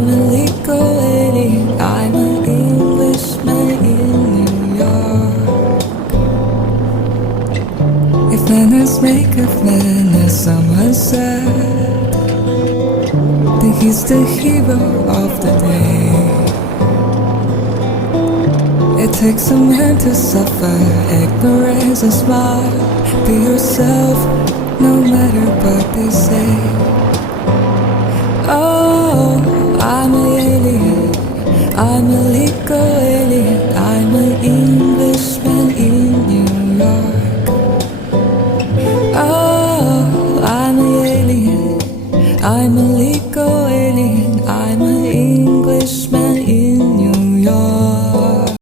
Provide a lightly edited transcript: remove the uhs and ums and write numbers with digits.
I'm a legal alien. I'm an Englishman in New York. If manners make of man, as someone said, then he's the hero of the day. It takes a man to suffer ignorance and smile. Be yourself, no matter what they say. Oh, I'm an alien, I'm a legal alien.